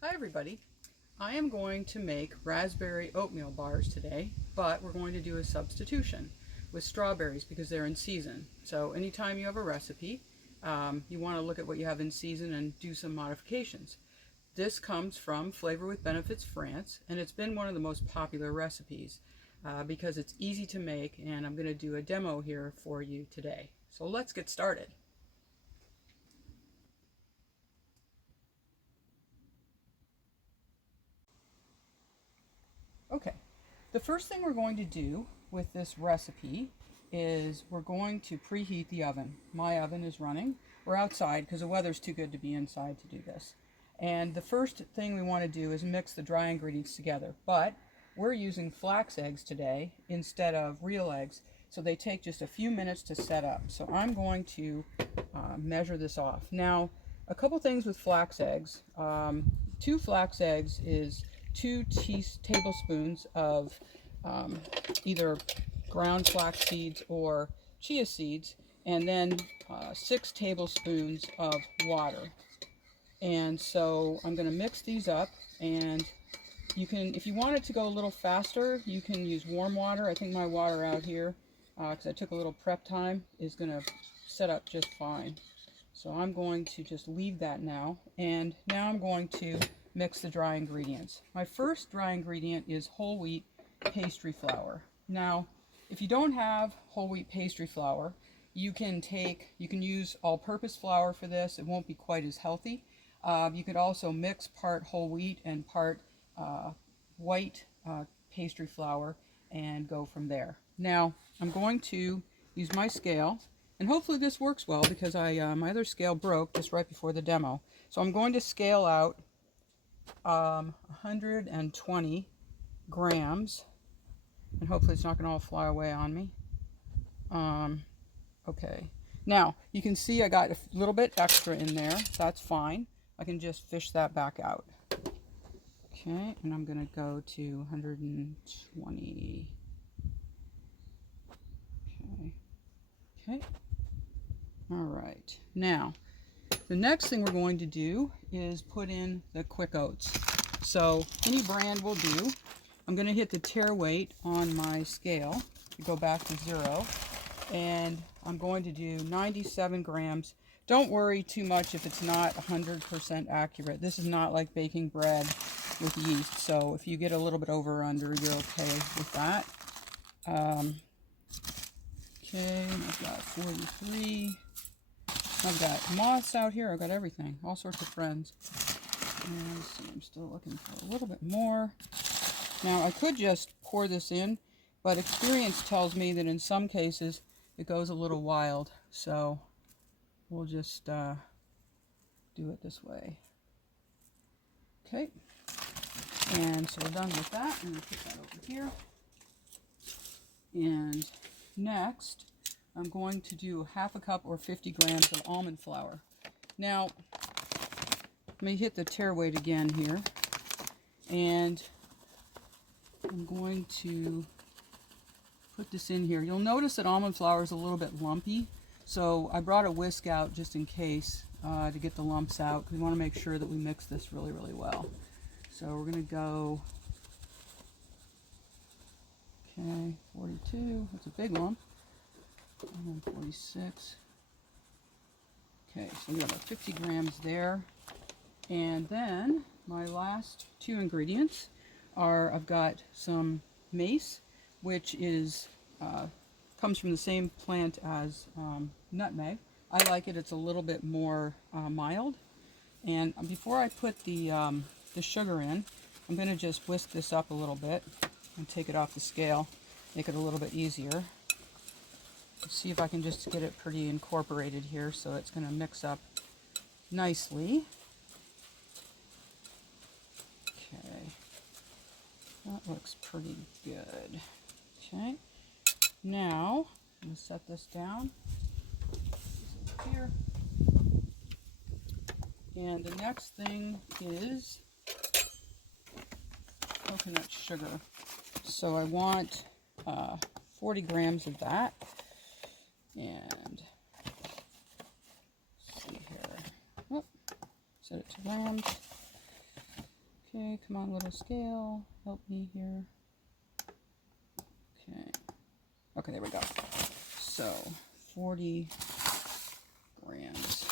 Hi everybody. I am going to make raspberry oatmeal bars today, but we're going to do a substitution with strawberries because they're in season. So anytime you have a recipe, you want to look at what you have in season and do some modifications. This comes from Flavour with Benefits France, and it's been one of the most popular recipes because it's easy to make, and I'm going to do a demo here for you today. So let's get started. Okay, the first thing we're going to do with this recipe is we're going to preheat the oven. My oven is running. We're outside because the weather's too good to be inside to do this. And the first thing we want to do is mix the dry ingredients together. But we're using flax eggs today instead of real eggs, so they take just a few minutes to set up. So I'm going to measure this off. Now, a couple things with flax eggs. 2 flax eggs is 2 tablespoons of either ground flax seeds or chia seeds, and then 6 tablespoons of water. And so I'm going to mix these up, and you can, if you want it to go a little faster, you can use warm water. I think my water out here, because I took a little prep time, is going to set up just fine. So I'm going to just leave that now, and now I'm going to mix the dry ingredients. My first dry ingredient is whole wheat pastry flour. Now, if you don't have whole wheat pastry flour, you can use all-purpose flour for this. It won't be quite as healthy. You could also mix part whole wheat and part white pastry flour and go from there. Now, I'm going to use my scale, and hopefully this works well because my other scale broke just right before the demo. So I'm going to scale out 120 grams, and hopefully it's not going to all fly away on me. Okay, now you can see I got a little bit extra in there. That's fine. I can just fish that back out. Okay, and I'm going to go to 120. Okay. All right. Now, the next thing we're going to do is put in the quick oats. So any brand will do. I'm going to hit the tare weight on my scale to go back to 0, and I'm going to do 97 grams. Don't worry too much if it's not 100% accurate. This is not like baking bread with yeast, so if you get a little bit over or under, you're okay with that. Okay, I've got 43. I've got moths out here. I've got everything, all sorts of friends. And let's see, I'm still looking for a little bit more. Now, I could just pour this in, but experience tells me that in some cases it goes a little wild. So we'll just do it this way. Okay. And so we're done with that. I'm going to put that over here. And next, I'm going to do 1/2 cup or 50 grams of almond flour. Now, let me hit the tare weight again here. And I'm going to put this in here. You'll notice that almond flour is a little bit lumpy. So I brought a whisk out just in case to get the lumps out. We want to make sure that we mix this really, really well. So we're going to go, okay, 42. That's a big lump. And then 46. Okay, so we got about 50 grams there. And then my last 2 ingredients are, I've got some mace, which is comes from the same plant as nutmeg. I like it. It's a little bit more mild. And before I put the sugar in, I'm going to just whisk this up a little bit and take it off the scale, make it a little bit easier. See if I can just get it pretty incorporated here, so it's going to mix up nicely. Okay, that looks pretty good. Okay, now I'm going to set this down here. And the next thing is coconut sugar. So I want 40 grams of that. And let's see here. Oh, set it to grams. Okay, come on, little scale, help me here. Okay, okay, there we go. So 40 grams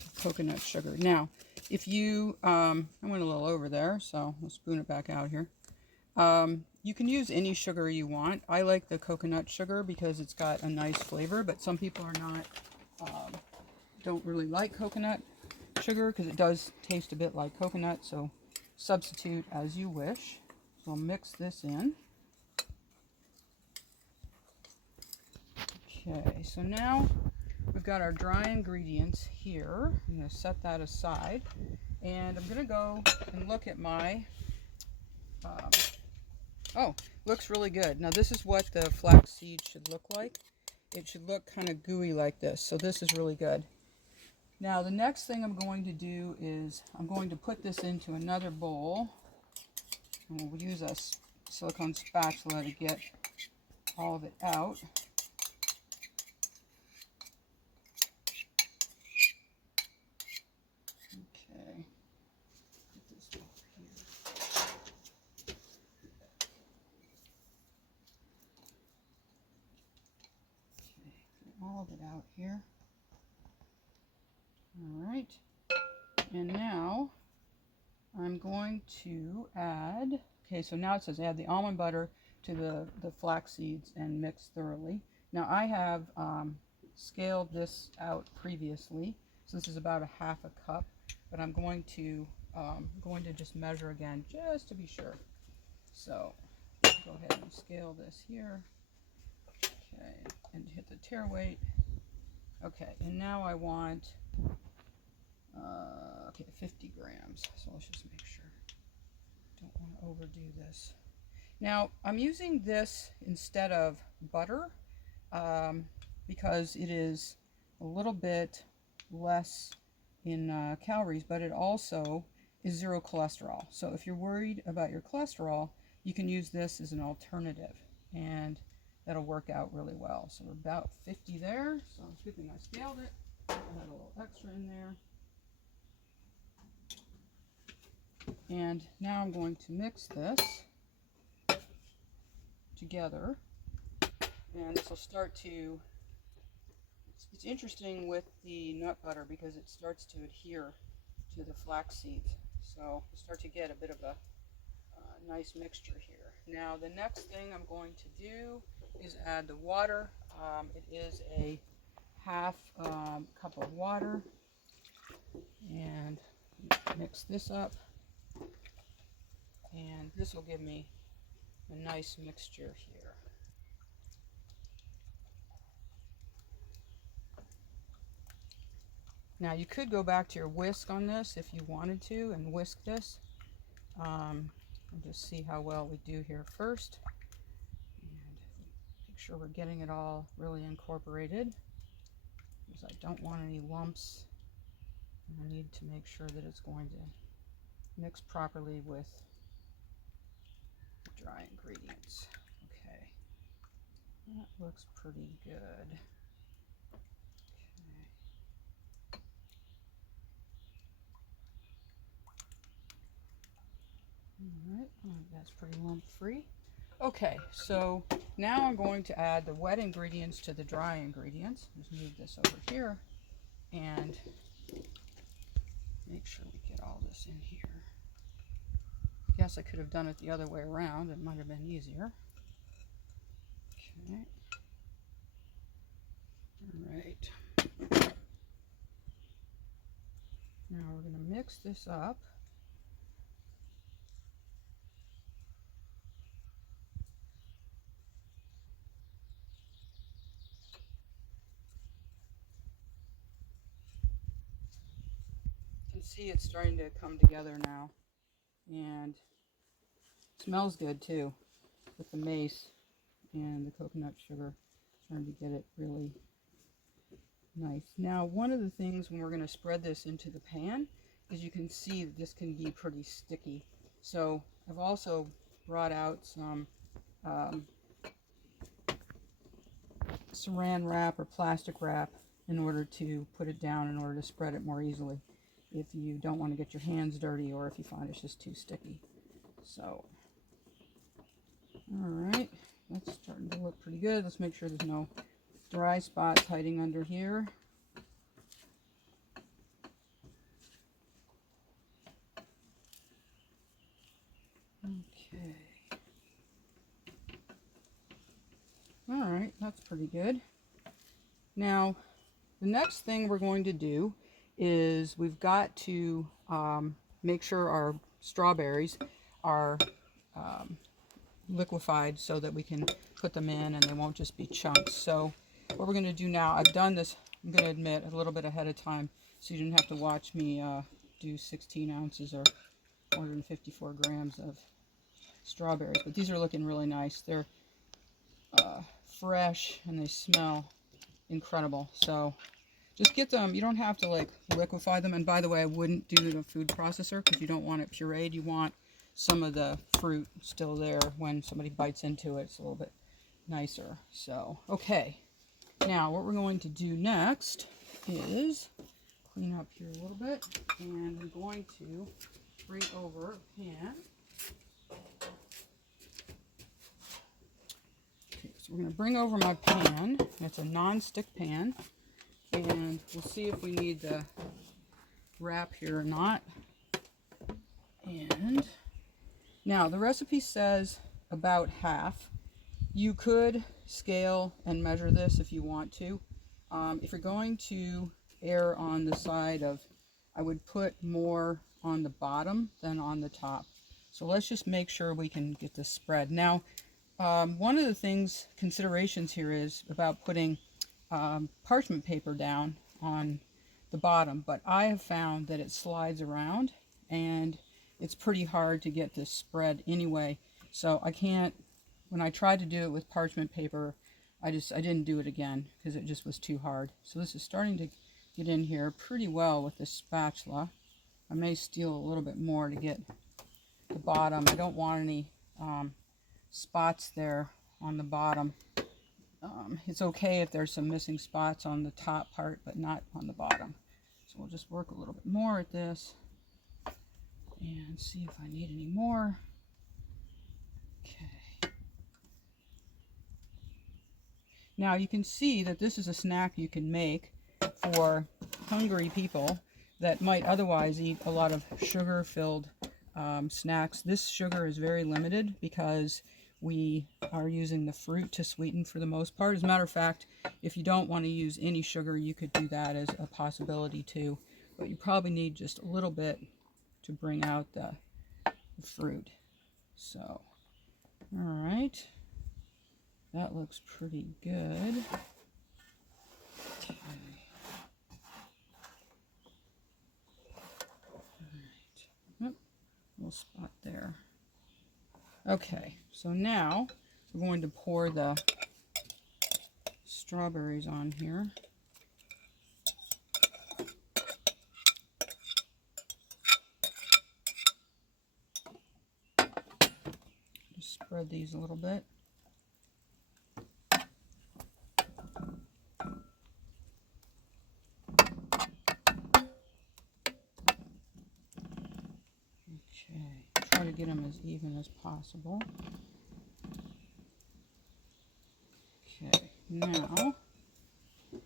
of coconut sugar. Now, if you, I went a little over there, so we'll spoon it back out here. You can use any sugar you want. I like the coconut sugar because it's got a nice flavor, but some people are not, don't really like coconut sugar because it does taste a bit like coconut, so substitute as you wish. So I'll mix this in. Okay, so now we've got our dry ingredients here. I'm going to set that aside, and I'm going to go and look at my, oh, looks really good. Now this is what the flax seed should look like. It should look kind of gooey like this, so this is really good. Now the next thing I'm going to do is I'm going to put this into another bowl, and we'll use a silicone spatula to get all of it out. Okay, put this over here. Okay, get all of it out here. All right, and now I'm going to add, okay, so now it says add the almond butter to the flax seeds and mix thoroughly. Now I have scaled this out previously, so this is about a half a cup, but I'm going to just measure again just to be sure. So go ahead and scale this here, okay, and hit the tare weight. Okay, and now I want okay, 50 grams. So let's just make sure. Don't want to overdo this. Now, I'm using this instead of butter because it is a little bit less in calories, but it also is zero cholesterol. So if you're worried about your cholesterol, you can use this as an alternative, and that'll work out really well. So we're about 50 there. So it's a good thing I scaled it. I had a little extra in there. And now I'm going to mix this together, and this will start to, it's interesting with the nut butter because it starts to adhere to the flax seeds, so we'll start to get a bit of a nice mixture here. Now the next thing I'm going to do is add the water. It is a half cup of water, and mix this up. And this will give me a nice mixture here. Now you could go back to your whisk on this if you wanted to and whisk this. And just see how well we do here first. And make sure we're getting it all really incorporated, because I don't want any lumps. And I need to make sure that it's going to mix properly with dry ingredients. Okay, that looks pretty good. Okay. All right, that's pretty lump free. Okay, so now I'm going to add the wet ingredients to the dry ingredients. Just move this over here and make sure we get all this in here. Guess I could have done it the other way around. It might have been easier. Okay. All right. Now we're going to mix this up. You can see it's starting to come together now, and it smells good too with the mace and the coconut sugar. Trying to get it really nice. Now, one of the things when we're going to spread this into the pan is you can see that this can be pretty sticky. So I've also brought out some saran wrap or plastic wrap in order to put it down, in order to spread it more easily if you don't want to get your hands dirty or if you find it's just too sticky. So, alright, that's starting to look pretty good. Let's make sure there's no dry spots hiding under here. Okay. Alright, that's pretty good. Now, the next thing we're going to do is we've got to make sure our strawberries are liquefied so that we can put them in and they won't just be chunks. So what we're going to do now, I've done this, I'm going to admit, a little bit ahead of time, so you didn't have to watch me do 16 ounces or 154 grams of strawberries. But these are looking really nice. They're fresh and they smell incredible. So just get them. You don't have to like liquefy them. And by the way, I wouldn't do it in a food processor because you don't want it pureed. You want some of the fruit still there when somebody bites into it. It's a little bit nicer. So, okay. Now, what we're going to do next is clean up here a little bit. And I'm going to bring over a pan. Okay, so we're going to bring over my pan. It's a non-stick pan. And we'll see if we need the wrap here or not. And now the recipe says about half. You could scale and measure this if you want to. If you're going to err on the side of, I would put more on the bottom than on the top. So let's just make sure we can get this spread. Now, one of the considerations here is about putting parchment paper down on the bottom, but I have found that it slides around and it's pretty hard to get this spread anyway. So I can't, when I tried to do it with parchment paper, I didn't do it again because it just was too hard. So this is starting to get in here pretty well with this spatula. I may steal a little bit more to get the bottom. I don't want any spots there on the bottom. It's okay if there's some missing spots on the top part, but not on the bottom. So we'll just work a little bit more at this and see if I need any more. Okay. Now you can see that this is a snack you can make for hungry people that might otherwise eat a lot of sugar-filled snacks. This sugar is very limited because we are using the fruit to sweeten for the most part. As a matter of fact, if you don't want to use any sugar, you could do that as a possibility too. But you probably need just a little bit to bring out the fruit. So, all right. That looks pretty good. Okay. All right. Oop, little spot there. Okay, so now we're going to pour the strawberries on here. Just spread these a little bit. Okay, try to get them as even as possible. Okay, now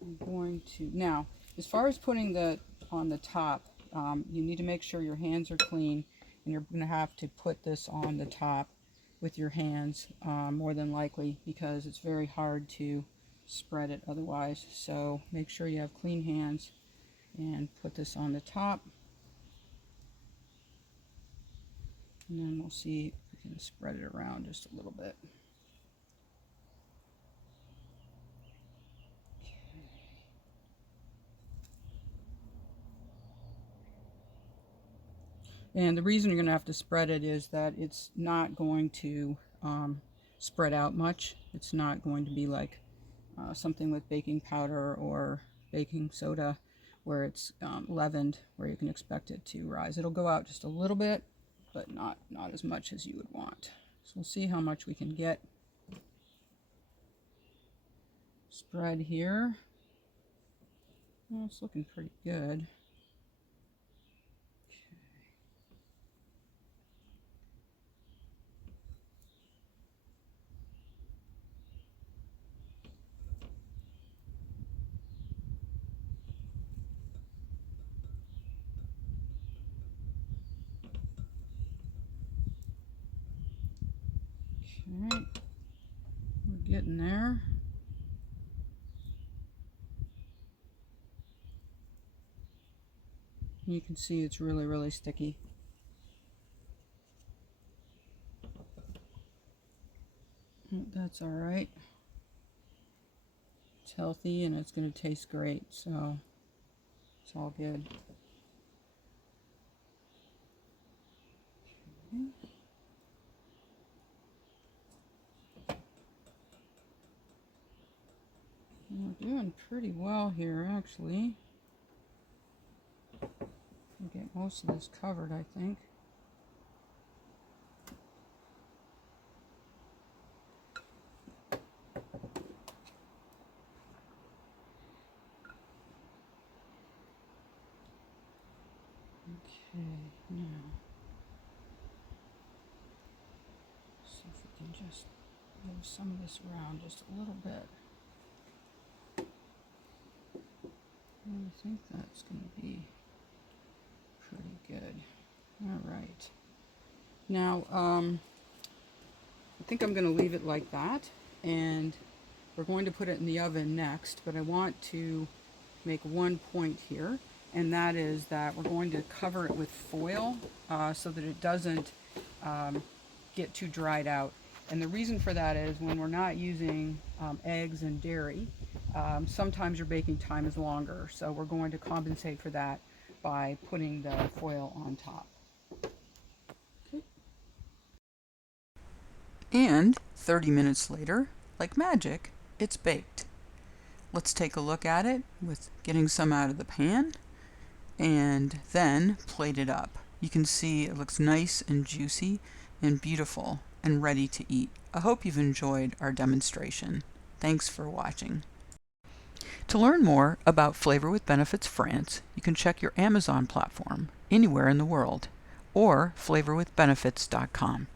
I'm going to, now as far as putting the on the top, you need to make sure your hands are clean, and you're going to have to put this on the top with your hands more than likely, because it's very hard to spread it otherwise. So make sure you have clean hands and put this on the top, and then we'll see if we can spread it around just a little bit. And the reason you're going to have to spread it is that it's not going to spread out much. It's not going to be like something with baking powder or baking soda where it's leavened, where you can expect it to rise. It'll go out just a little bit, but not as much as you would want. So we'll see how much we can get spread here. Well, it's looking pretty good. Okay, we're getting there. You can see it's really, really sticky. That's all right. It's healthy and it's going to taste great, so it's all good. Okay. We're doing pretty well here, actually. We'll get most of this covered, I think. Okay, now, see if we can just move some of this around just a little bit. And I think that's going to be pretty good. All right. Now, I think I'm going to leave it like that, and we're going to put it in the oven next, but I want to make one point here, and that is that we're going to cover it with foil so that it doesn't get too dried out. And the reason for that is when we're not using eggs and dairy, sometimes your baking time is longer, so we're going to compensate for that by putting the foil on top. Okay. And 30 minutes later, like magic, it's baked. Let's take a look at it with getting some out of the pan and then plate it up. You can see it looks nice and juicy and beautiful and ready to eat. I hope you've enjoyed our demonstration. Thanks for watching. To learn more about Flavour with Benefits France, you can check your Amazon platform anywhere in the world or flavorwithbenefits.com.